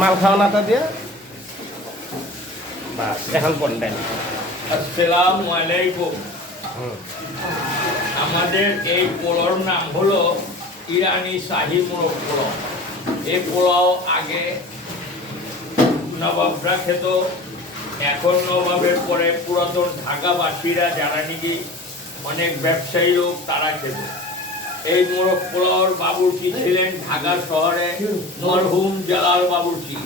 মাল খাওয়ানাটা দিয়ে বাস এখন পড়েন। আসসালামু আলাইকুম। আমাদের এই পোলাওর নাম হলো ইরানি শাহী মোরগ পোলাও। এই পোলাও আগে নবাবরা খেত, এখন নবাবের পরে পুরাতন ঢাকাবাসীরা যারা নাকি অনেক ব্যবসায়ী লোক তারা খেত। এই মোরগ পোলাওর বাবুর্চি ছিলেন ঢাকা শহরে মরহুম জালাল বাবুর্চি।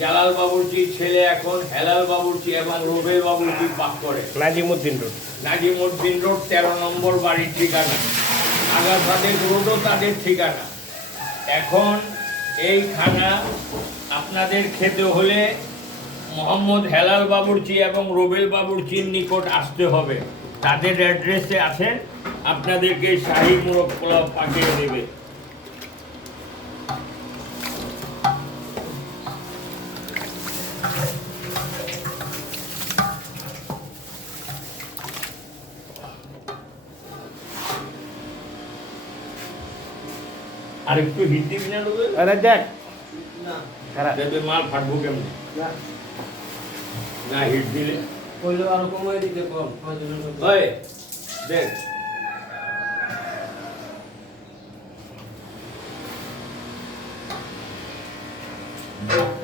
জালাল বাবুর্চির ছেলে এখন হেলাল বাবুর্চি এবং রুবেল বাবুর্চি পাক করে। নাজিমউদ্দিন রোড, নাজিমউদ্দিন রোড 13 নম্বর বাড়ির ঠিকানা। আগাছাদের রোডও তাদের ঠিকানা। এখন এই খানা আপনাদের খেতে হলে মোহাম্মদ হেলাল বাবুর্চি এবং রুবেল বাবুর্চির নিকট আসতে হবে। তাদের অ্যাড্রেসে আছেন, আপনাদেরকে শাহী মোরগ পোলাও পাঠিয়ে দেবে। আরেকটু হিট দিবি না রুবেল? আরে দেখ দেবে মাল ফাটবো কেমনি? না হিট দিলে কইলো আর কমাই দিতে কম ওই দেখ হয়